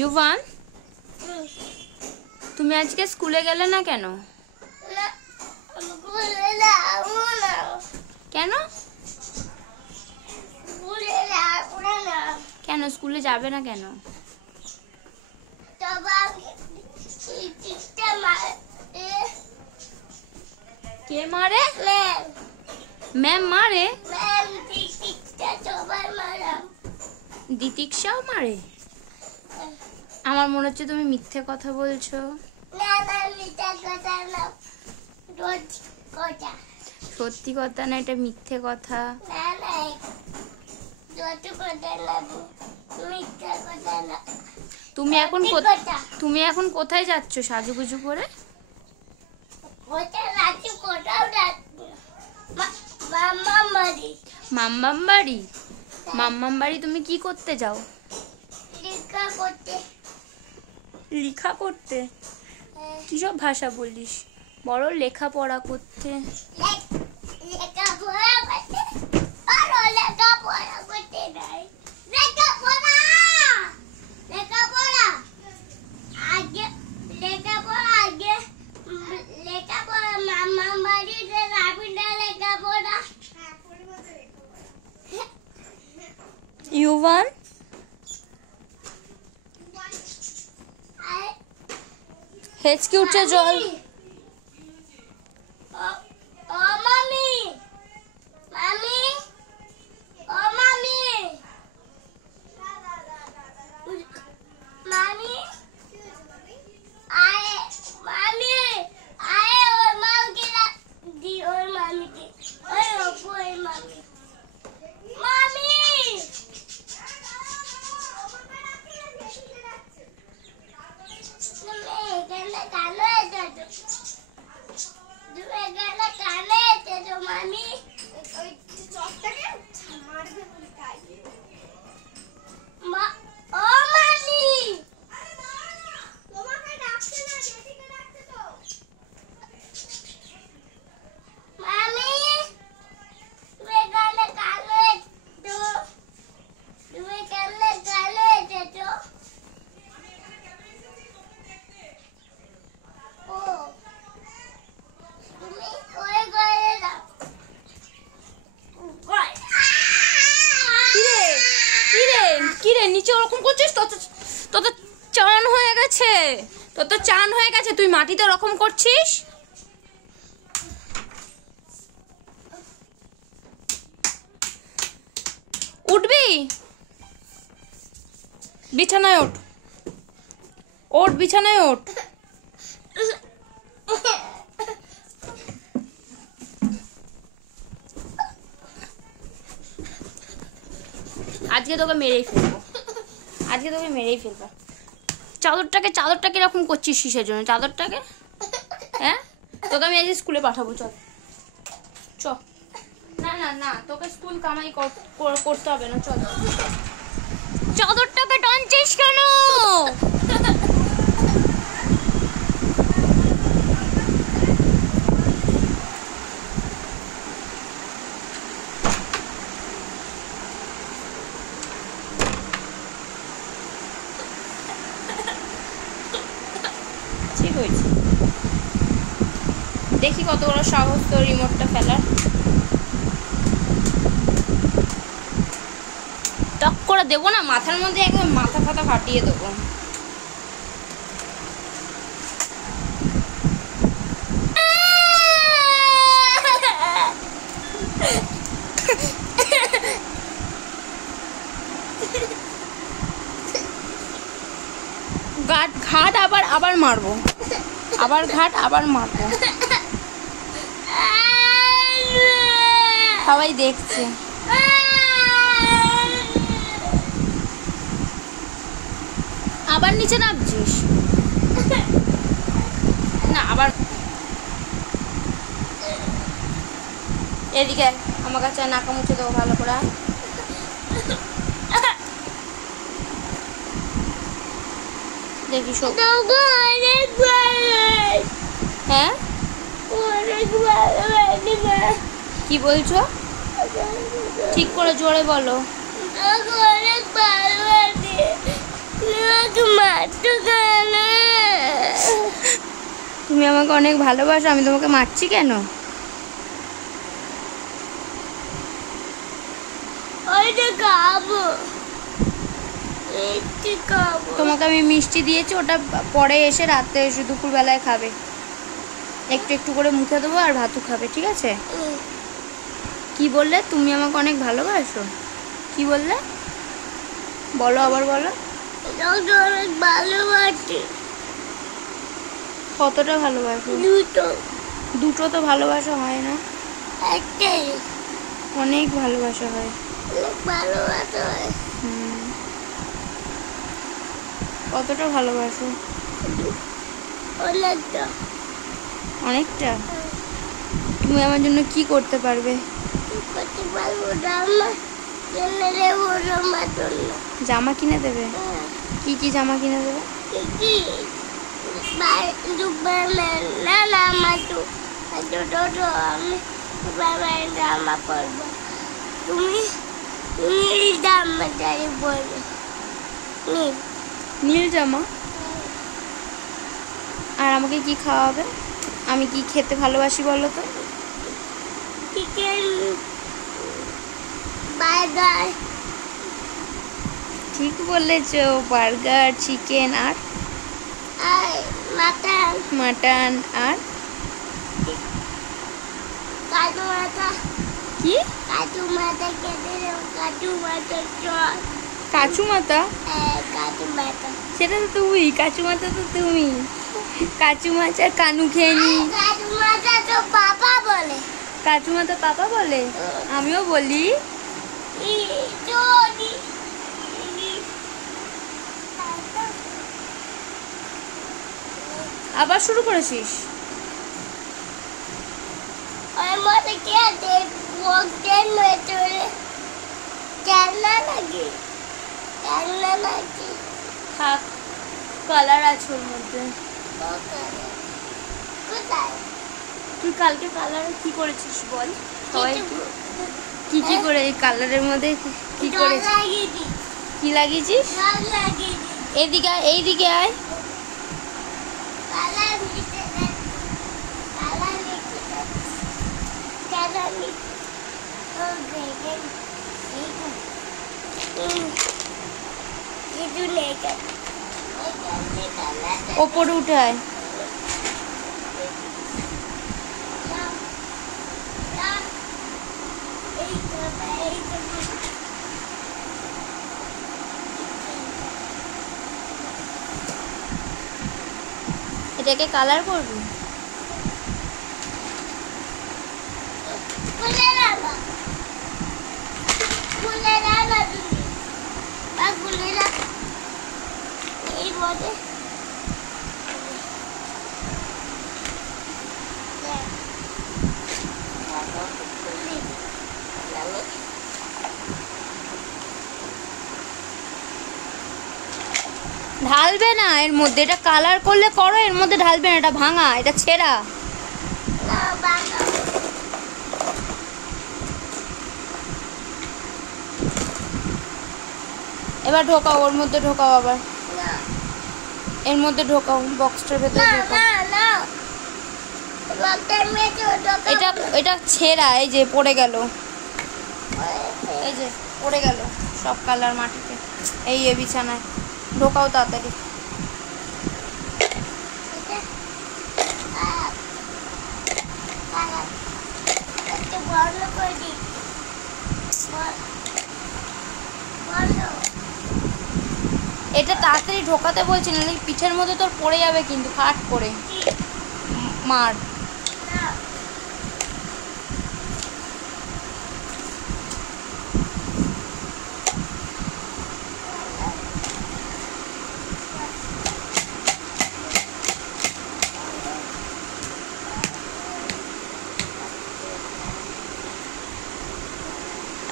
ইউভান, তুমি আজকে স্কুলে গেলে না কেন? কেন কেন স্কুলে যাবে না কেন? কে মারে? ম্যাম মারে? দিতিক্ষাও মারে? আমার মনে হচ্ছে তুমি মিথ্যে কথা বলছো। সত্যি কথা না, এটা মিথ্যে কথা। তুমি এখন কোথায় যাচ্ছ সাজুগুজু করে? মাম্মাম বাড়ি? মাম্মাম বাড়ি তুমি কি করতে যাও? লেখা করতে? কি সব ভাষা বলিস? বড় লেখাপড়া করতে। ইউভান, হেঁচকি উঠছে জল। নিচে ওরকম করছিস? তো চান হয়ে গেছে, তো চান হয়ে গেছে, তুই মাটিতে ওরকম করছিস। উঠবি? বিছানায় ওঠ, ওঠ বিছানায় ওঠ। আজকে তোকে মেরেই ফেলবো, আজকে তোকে মেরেই ফেলবো। চাদরটাকে এরকম করছিস কিসের জন্য? চাদরটাকে, হ্যাঁ? তোকে আমি আজকে স্কুলে পাঠাবো, চল চ। না না না, তোকে স্কুল কামাই করতে হবে না, চল। চাদরটাকে টানছিস কেন? ঠিক হয়েছে, দেখি কত বড় সাহস তোর রিমোটটা ফেলার। টক করে দেবো না মাথার মধ্যে, একদম মাথা ফাতা ফাটিয়ে দেবো। ঘাট আবার মারবো, আবার মারবো। সবাই দেখছে। আবার নিচে নামছিস না? আবার এদিকে আমার কাছে নাকা মুছে দেবো ভালো করে। দেখি সব। হ্যাঁ কি বলছো? ঠিক করে জোরে বলো। তুমি আমাকে অনেক ভালোবাসো, আমি তোমাকে মারছি কেন? তোমাকে আমি মিষ্টি দিয়েছি, ওটা পরে এসে রাতে এসে দুপুরবেলায় খাবে। একটু একটু করে মুখে দেবো আর ভাতও খাবে, ঠিক আছে? কি বললে? তুমি আমাকে অনেক ভালোবাসো? কি বললে? বলো, আবার বলো। অনেক ভালোবাসি। কতটা ভালোবাসো? দুটো তো ভালোবাসা হয় না, অনেক ভালোবাসা হয়। কতটা ভালোবাসো? অনেকটা। তুমি আমার জন্য কি করতে পারবে? জামা কিনে দেবে? কি কি জামা কিনে দেবে? জামা পরবো। তুমি নীল জামা। আর আমাকে কি খাওয়াবে? আমি কি খেতে ভালোবাসি বলো তো? Chicken, burger. ঠিক বলেছো, বার্গার, চিকেন আর মাটন। মাটন আর কাজু মাথা। কি? কাজু মাথা খেতে দেবো। কাজু মাথা চল। কাজু মাথা? কাজু মাথা সেটা তো তুমি। কাজু মাথা তো তুমি। কাজু মাথা কানু খেয়ে নি। কাজু মাথা তো পাপা বলে। কাজু মাথা পাপা বলে? আমিও বলি। আবার শুরু করেছিস? কালার আছে ওর মধ্যে। তুই কালকে কালার কি করেছিস বল? সবাই কি কি করে এই কালারের মধ্যে কি করেছিস? কি লাগিয়েছিস? এইদিকে আয়, এইদিকে আয়। ওপরে উঠে আয়। এটাকে কালার করবি? ঢালবে না এর মধ্যে, এটা কালার করলে করো, এর মধ্যে ঢালবে না, এটা ভাঙা, এটা ছেঁড়া। এবার ঢোকাও, ওর মধ্যে ঢোকাও, আবার এর মধ্যে ঢোকাও, বক্সটার ভেতরে ঢোকাও। এটা এটা ছেঁড়া, এই যে পড়ে গেল, এই যে পড়ে গেল সব কালার মাটিতে। এই বিছানায় ঢোকাও তাড়াতাড়ি। এটা তাড়াতাড়ি ঢোকাতে বলছি, নাহলে পিঠের মধ্যে তোর পড়ে যাবে কিন্তু, ফাট করে মার।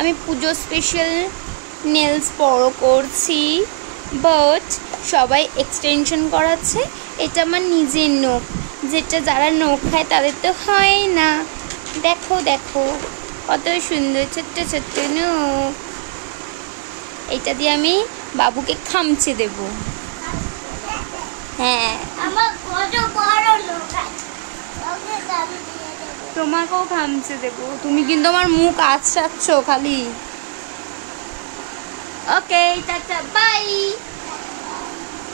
আমি পুজো স্পেশাল নেলস বড় করছি, বাট সবাই এক্সটেনশন করাচ্ছে। এটা আমার নিজের নখ, যেটা যারা নখ খায় তাদের তো হয় না। দেখো দেখো কত সুন্দর ছোট্ট ছোট্ট নখ। এইটা দিয়ে আমি বাবুকে খামচে দেব। হ্যাঁ, আমার কত বড় নখ আছে। তোমাকেও খামচে দেবো, তুমি কিন্তু আমার মুখ আছড়াচ্ছ খালি। ওকে টাটা বাই।